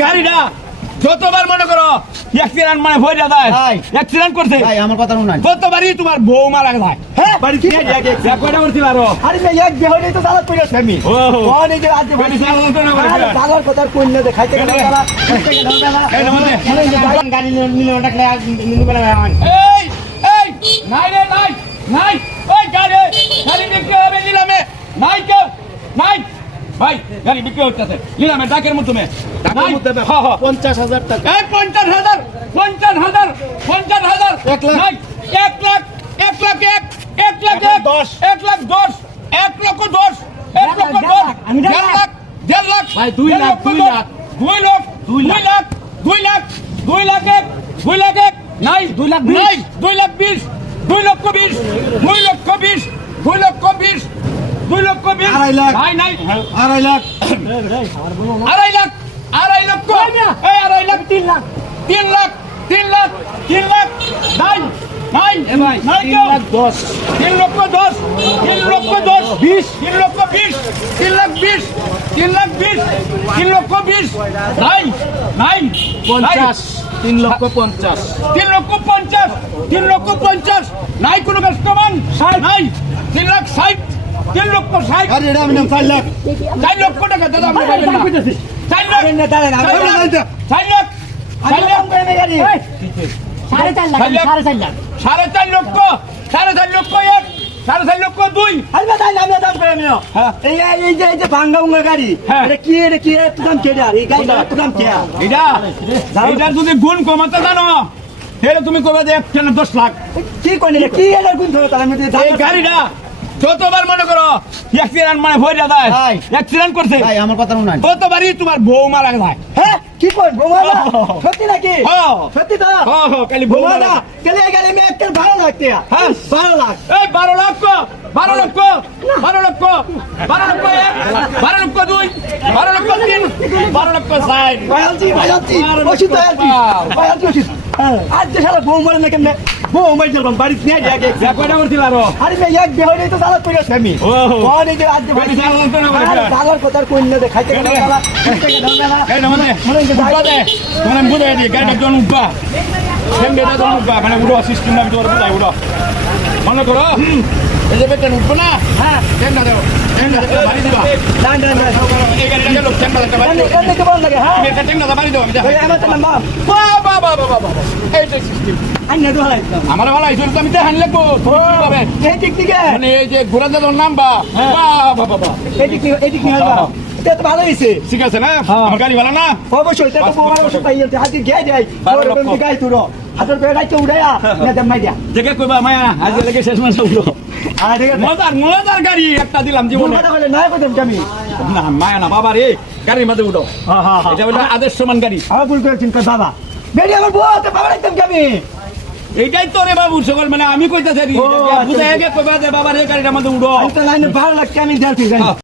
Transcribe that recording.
গাড়িটা যতবার মনে করো অ্যাক্সিডেন্ট মানে ভয় যায় ভাই। অ্যাক্সিডেন্ট করছে ভাই আমার কথা শুনান ততবারই তোমার বউ মারা যায় হ্যাঁ বাড়ি কি থেকে কয়টা করতে পারো আরে ভাই এক দেহ নেই তো চালাক কইরাছে আমি ও। কোন এই যে আজ যে গাড়ি চালানো তো না করে আরে কথা কই না দেখাইতে গেল। মানে যে গাড়ি- নিলে ওটাকে নিলে বলে এই এই নাই রে নাই নাই ওই গাড়ি গাড়ি বিক্রি হবে নিলামে নাই কেউ ভাই গাড়ি বিক্রি হচ্ছে নিলামে ডাকের মধ্যে টাকার মধ্যে হ্যাঁ হ্যাঁ পঞ্চাশ হাজার টাকা পঞ্চাশ হাজার পঞ্চাশ হাজার পঞ্চাশ হাজার এক লাখ। এক লাখ এক লাখ এক এক লাখ এক দশ। এক লাখ দশ এক লক্ষ দশ এক লক্ষ দশ দেড় লাখ। দেড় লাখ ভাই, দুই লাখ, দুই লাখ। দুই লাখ দুই লাখ দুই লাখ দুই লাখ এক দুই লাখ এক নাই দুই লাখ বিশ। নাই দুই লাখ বিশ দুই লক্ষ বিশ দুই লক্ষ বিশ দুই লক্ষ বিশ দুই লক্ষ বিশ আড়াই লাখ। নাই নাই আড়াই লাখ আড়াই লাখ আড়াই লক্ষ আড়াই লাখ তিন লাখ তিন লাখ তিন লাখ তিন লাখ নাই নাই নাই কেউ দশ। তিন লক্ষ দশ তিন লক্ষ দশ বিশ। তিন লক্ষ বিশ তিন লাখ বিশ তিন লাখ বিশ তিন লক্ষ বিশ নাই নাই পঞ্চাশ তিন লক্ষ পঞ্চাশ। তিন লক্ষ পঞ্চাশ তিন লক্ষ পঞ্চাশ নাই কোনো কাস্টমার নাই তিন লাখ ষাট। তিন লক্ষ ষাট আরে এটা আমি নাম চার লাখ। চার লক্ষ টাকা দাদা আপনি পাবেন না। চার লাখ আরে না, চার লাখ চার লাখ চার লাখ সাড়ে চার লাখ সাড়ে চার- লাখ। সাড়ে চার লক্ষ সাড়ে চার লক্ষ এক সাড়ে চার লক্ষ দুই। আরে দাঁড়ান, আমরা দাম করে আমিও। এই যে এই যে ভাঙ্গা ভুঙ্গা গাড়ি হ্যাঁ। এটা কি এটা কি একটু দাম কে? এই গাড়িটা একটু দাম কে এটা এটা যদি গুণ কমাতে জানো। তাহলে তুমি কবে যে এক কেন দশ লাখ? কি এটা কি এলার গুণ ধরে তাহলে গাড়িটা যতবার মনে করো অ্যাক্সিডেন্ট মানে ভয় যায় ভাই। অ্যাক্সিডেন্ট করছে ভাই আমার কথা শুনান। ততবারই তোমার বউ মারা যায়। হ্যাঁ কি করেন বোমাদা সত্যি নাকি? হ্যাঁ। সত্যি তো? হ্যাঁ, হ্যাঁ, খালি বউ মারা। কেলে আমি একটা ভালো লাগতে হ্যাঁ। ভালো লাগ এই বারো লক্ষ বারো লক্ষ বারো লক্ষ বারো লক্ষ এক বারো লক্ষ দুই বারো লক্ষ তিন বারো লক্ষ চার। ভাইয়ালজি ভাইয়ালজি বারো ওষুধ লক্ষ ভাইয়ালজি পাও। ভাইয়ালজি ওষুধ। আজ যে সারা বউ মরে না কেমনে? বউ মাই দিলাম বাড়ি নিয়ে যাক যা কয়টা করছিল আরও? আরে ভাই এক দেহ নেই তো চালাক কইরাছে আমি। ও। কোন এই যে আজ যে গাড়ি চালানো তো না করে আরে বিরাট। চালার কথা কই না দেখাইতে গেল এই নে। খাইতে গেল তারা এই না মানে মনে যে উঠবা দে। মানে বুঝে দি গাড়িটা জন উঠবা। সেমনি এটা জন উঠবা। মানে উঠো সিস্টেম না ভিতরে বুঝাই উঠো। মনে করো? এই যে বেতন উঠবো না? হ্যাঁ। সেমনা সেমনা বাড়ি ভালো হ্যাঁ দেবো আমি আমার তো হান আমার লাগবো এই দিক থেকে মানে এই যে ঘোরা দেওয়ার নাম বা বাবা বাহ। এই দিক এই দিক নিয়ে এটা তো ভালো হয়েছে ঠিক আছে না? আমার গাড়ি ভালো না? অবশ্যই তো বড় অবশ্যই পাই যাচ্ছে হাতে গিয়ে বড় লক্ষ। তুমি গাই তুলো। হাতের পেয়ে গাইতে উড়াইয়া না দেম মাই দিয়া দেখে কইবা মায়া আজ লাগে শেষ মাস ঠিক আছে। মজার মজার গাড়ি একটা দিলাম জীবনে। কথা বলে নয় কথা আমি। না মায়া না বাবা রে গাড়ির মধ্যে উঠো। হ্যাঁ হ্যাঁ এটা বলে আদর্শ সমান গাড়ি। আমার ভুল করেছেন বাবা। বেরি আমার বউ তো বাবা রাখতাম কি আমি? এইটাই তো রে বাবু সকল মানে আমি কইতাছি আচ্ছা, বুঝে গিয়ে কইবা যে বাবা রে গাড়িটার মধ্যে তো লাইনে ভালো লাগছে আমি দেখছি